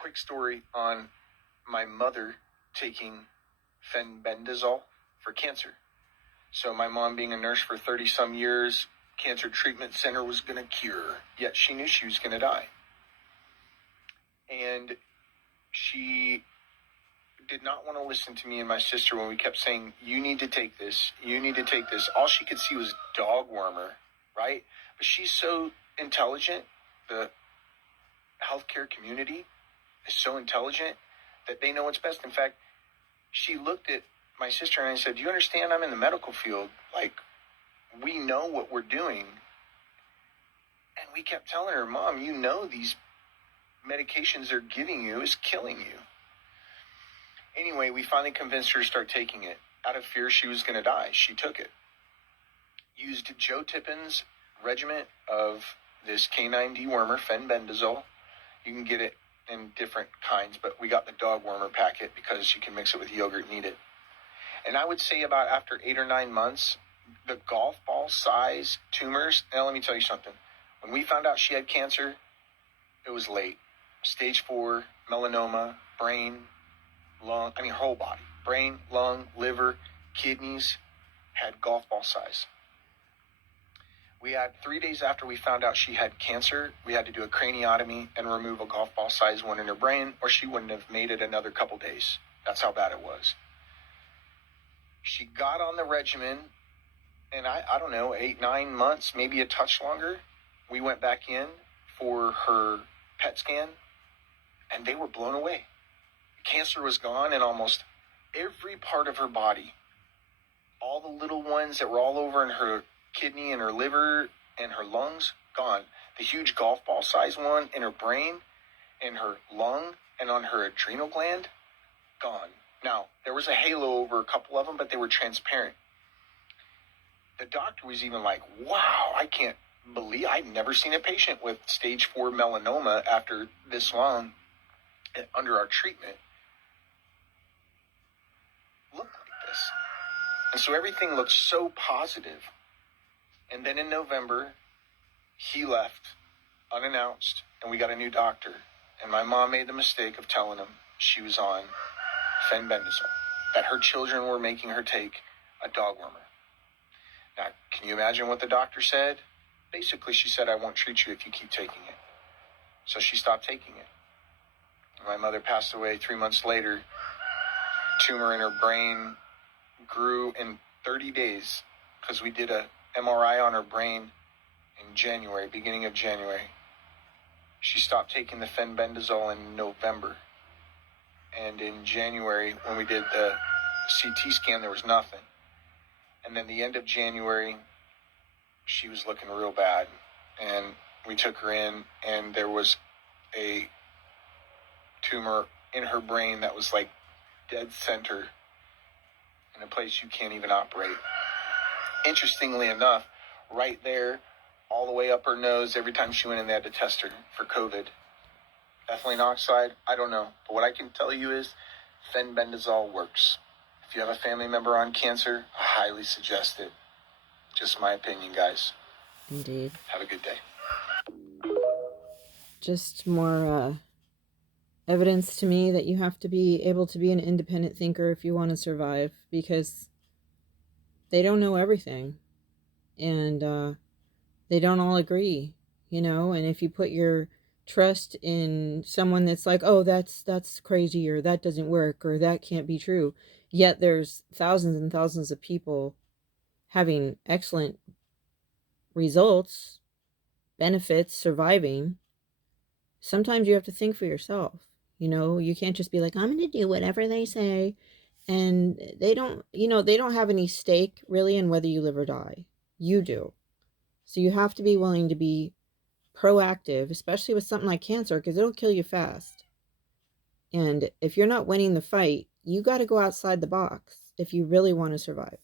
quick story on my mother taking fenbendazole for cancer. So my mom, being a nurse for 30 some years, cancer treatment center was going to cure her, yet she knew she was going to die. And she did not want to listen to me and my sister when we kept saying, you need to take this, you need to take this. All she could see was dog wormer, right? But she's so intelligent. The healthcare community is so intelligent that they know what's best. In fact, she looked at my sister and I said, do you understand I'm in the medical field? Like, we know what we're doing. And we kept telling her, Mom, you know these medications they're giving you is killing you. Anyway, we finally convinced her to start taking it. Out of fear she was going to die, she took it. Used Joe Tippin's regimen of this canine dewormer, fenbendazole. You can get it in different kinds, but we got the dog wormer packet because you can mix it with yogurt and eat it. And I would say about after 8 or 9 months, the golf ball size tumors. Now, let me tell you something. When we found out she had cancer, it was late. Stage 4, melanoma, brain, lung, whole body. Brain, lung, liver, kidneys had golf ball size. We had 3 days after we found out she had cancer, we had to do a craniotomy and remove a golf ball size one in her brain, or she wouldn't have made it another couple days. That's how bad it was. She got on the regimen, and I don't know, 8, 9 months, maybe a touch longer. We went back in for her PET scan, and they were blown away. Cancer was gone in almost every part of her body. All the little ones that were all over in her kidney and her liver and her lungs, gone. The huge golf ball size one in her brain, in her lung, and on her adrenal gland, gone. Now, there was a halo over a couple of them, but they were transparent. The doctor was even like, wow, I can't believe I've never seen a patient with stage 4 melanoma after this long under our treatment look like this. And so everything looked so positive. And then in November, he left unannounced, and we got a new doctor. And my mom made the mistake of telling him she was on fenbendazole, that her children were making her take a dog wormer. Now, can you imagine what the doctor said? Basically, she said, I won't treat you if you keep taking it. So she stopped taking it. My mother passed away 3 months later. Tumor in her brain grew in 30 days because we did a MRI on her brain in January, beginning of January. She stopped taking the fenbendazole in November. And in January, when we did the CT scan, there was nothing. And then the end of January, she was looking real bad. And we took her in, and there was a tumor in her brain that was like dead center in a place you can't even operate. Interestingly enough, right there, all the way up her nose, every time she went in, they had to test her for COVID. Ethylene oxide, I don't know. But what I can tell you is fenbendazole works. If you have a family member on cancer, I highly suggest it. Just my opinion, guys. Indeed. Have a good day. Just more evidence to me that you have to be able to be an independent thinker if you want to survive, because they don't know everything, and they don't all agree, and if you put your trust in someone that's like, oh, that's crazy, or that doesn't work, or that can't be true, yet there's thousands and thousands of people having excellent results, benefits, surviving. Sometimes you have to think for yourself. You can't just be like, I'm going to do whatever they say. And they don't have any stake really in whether you live or die. You do. So you have to be willing to be proactive, especially with something like cancer, because it'll kill you fast. And if you're not winning the fight, you got to go outside the box if you really want to survive.